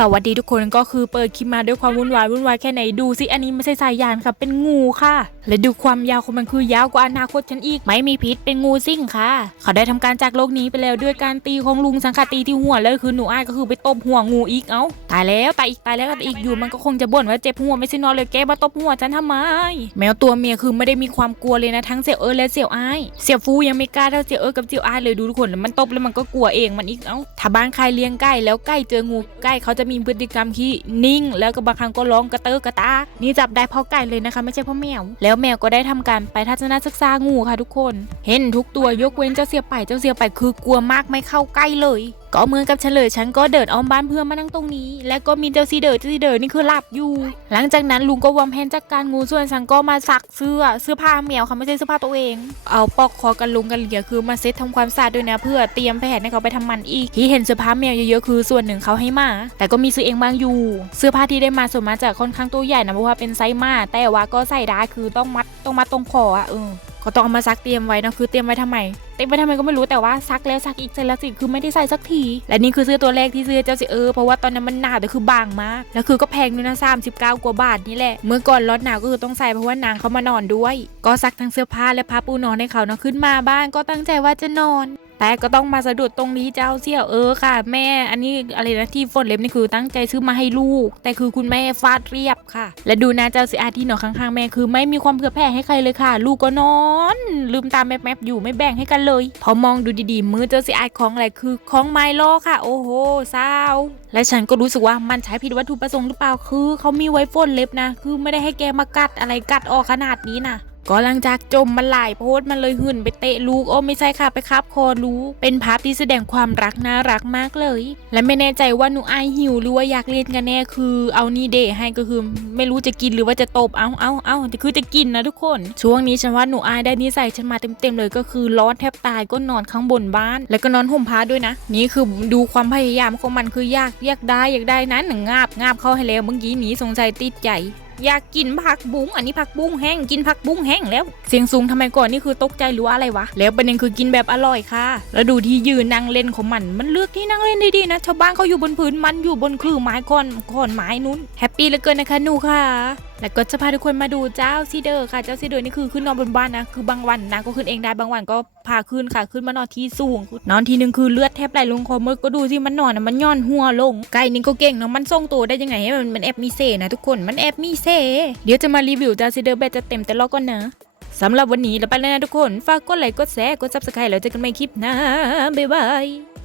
สวัสดีทุกคนก็คือเปิดคลิปมาด้วยความวุ่นวายวุ่นวายแค่ไหนดูสิอันนี้ไม่ใช่สายยานค่ะ เป็นงูค่ะ และดูความยาวของมันคือยาวกว่าอนาคตฉันอีก ไม่มีพิษเป็นงูซิ่งค่ะ เขาได้ทำการจากโลกนี้ไปแล้วด้วยการตีของลุงสังขตีที่หัวแล้วคือหนูอ้ายก็คือไปตบหัวงูอีกเอ้าตายแล้วตายอีกตายแล้วก็อีกอยู่มันก็คงจะบ่นว่าเจ็บหัวไม่ใช่นอนเลยแกมาตบหัวฉันทำไม แมวตัวเมียคือไม่ได้มีความกลัวเลยนะทั้งเสี่ยวเอิร์และเสี่ยวอ้ายเสี่ยวฟูยังไม่กล้าเท่าเสี่ยวเอิร์กับเสี่ยวอ้ายเลยดูทุกคนมันตบแล้วมันก็กลัวเองมันอีกเอ้าถ้าบ้านใครเลี้ยงไก่แล้วไก่เจองูไก่เขาจะมีพฤติกรรมที่นิ่ง แล้วก็บางครั้งก็ร้องกระเตอกระตากนี่จับได้เพราะไก่เลยนะคะ ไม่ใช่เพราะแมว แล้วแมวก็ได้ทำการไปทัศนศึกษางูค่ะทุกคน เห็นทุกตัวยกเว้นเจ้าเสียไปเจ้าเสียไปคือกลัวมากไม่เข้าใกล้เลย ก็เหมือนกับเฉลยฉันก็เดินอ้อมบ้านเพื่อนมานั่งตรงนี้ แล้วก็มีเจ้าซีเดอร์เจ้าซีเดอร์นี่คือหลับอยู่ หลังจากนั้นลุงก็วางแผนจัดการงูส่วนฉันก็มาซักเสื้อเสื้อผ้าแมวค่ะไม่ใช่เสื้อผ้าตัวเอง เอาปอกคอกันลุงกันเหลียคือมาเซ็ตทำความสะอาดด้วยนะ เพื่อเตรียมแผนให้เขาไปทำมันอีกที่เห็นเสื้อผ้าแมวเยอะๆคือส่วนหนึ่งเขาให้มาแต่ก็มีซื้อเองบางอยู่ เสื้อผ้าที่ได้มาส่วนมากจะค่อนข้างตัวใหญ่นะเพราะว่าเป็นไซส์มาแต่ว่าก็ใส่ได้คือต้องมัดต้องมัดตรงคออะเออ ก็ต้องเอามาซักเตรียมไว้นะคือเตรียมไว้ทำไมเตรียมไว้ทำไมก็ไม่รู้แต่ว่าซักแล้วซักอีกเสร็จแล้วสิคือไม่ได้ใส่สักทีและนี่คือเสื้อตัวแรกที่เสื้อเจ้าสิเออเพราะว่าตอนนั้นมันหนาวแต่คือบางมากแล้วคือก็แพงด้วยนะสามสิบเก้ากว่าบาทนี่แหละเมื่อก่อนร้อนหนาวก็คือต้องใส่เพราะว่านางเขามานอนด้วย ก็ซักทั้งเสื้อผ้าและผ้าปูนอนให้เขานะขึ้นมาบ้านก็ตั้งใจว่าจะนอน แต่ก็ต้องมาสะดุดตรงนี้เจ้าเสี่ยวเออค่ะ แม่อันนี้อะไรนะที่ฝนเล็บนี่คือตั้งใจซื้อมาให้ลูก แต่คือคุณแม่ฟาดเรียบค่ะ และดูนะเจ้าเสียอาที่นอข้างๆแม่คือไม่มีความเผื่อแผ่ให้ใครเลยค่ะ ลูกก็นอน ลืมตาแมบๆอยู่ไม่แบ่งให้กันเลย พอมองดูดีๆมือเจ้าเสียอาของอะไรคือของไมโลค่ะ โอ้โหเศร้าและฉันก็รู้สึกว่ามันใช้ผิดวัตถุประสงค์หรือเปล่าคือเขามีไว้ฝนเล็บนะ คือไม่ได้ให้แกมากัดอะไรกัดออกขนาดนี้นะ ก็หลังจากจมมันหลายโพสต์มันเลยหื่นไปเตะลูกโอ้ไม่ใช่ค่ะไปคาบคอลูกเป็นภาพที่แสดงความรักน่ารักมากเลย และไม่แน่ใจว่าหนูอายหิวหรือว่าอยากเล่นกันแน่คือ เอานี่เดะให้ก็คือ ไม่รู้จะกินหรือว่าจะตบเอาเอาเอาแต่คือจะกินนะทุกคน ช่วงนี้ฉันว่าหนูอายได้นิสัยฉันมาเต็มๆเลยก็คือร้อนแทบตายก็นอนข้างบนบ้าน แล้วก็นอนห่มผ้าด้วยนะ นี่คือดูความพยายามของมันคืออยากอยากได้อยากได้นั้นงาบงาบเข้าให้แล้วเมื่อกี้หนีสงสัยติดใจ อยากกินผักบุ้งอันนี้ผักบุ้งแห้งกินผักบุ้งแห้งแล้ว เสียงสูงทำไมก่อนนี่คือตกใจหรือว่าอะไรวะ แล้วประเด็นคือกินแบบอร่อยค่ะ แล้วดูที่ยืนนั่งเล่นของมัน มันเลือกที่นั่งเล่นดีๆนะชาวบ้านเขาอยู่บนพื้นมันอยู่บนคือไม้ก้อนก้อนไม้นู้นแฮปปี้เหลือเกินนะคะหนูค่ะ แล้วก็จะพาทุกคนมาดูเจ้าซีเดอร์ค่ะ เจ้าซีเดอร์นี่คือขึ้นนอนบนบ้านนะ คือบางวันนางก็ขึ้นเองได้ บางวันก็พาขึ้นค่ะ ขึ้นมานอนที่สูง นอนทีนึงคือเลือดแทบไหลลงคอมือก็ดูสิมันนอนนะมันย่อนหัวลง ไก่นี่ก็เก่งเนาะ มันทรงตัวได้ยังไงให้มันมันแอบมีเซนะทุกคน มันแอบมีเซ เดี๋ยวจะมารีวิวเจ้าซีเดอร์แบบจะเต็มแต่รอก่อนนะสำหรับวันนี้เราไปแล้วนะทุกคน ฝากกดไลค์ กดแชร์ กดซับสไครต์แล้วเจอกันใหม่คลิปหน้าบ๊ายบาย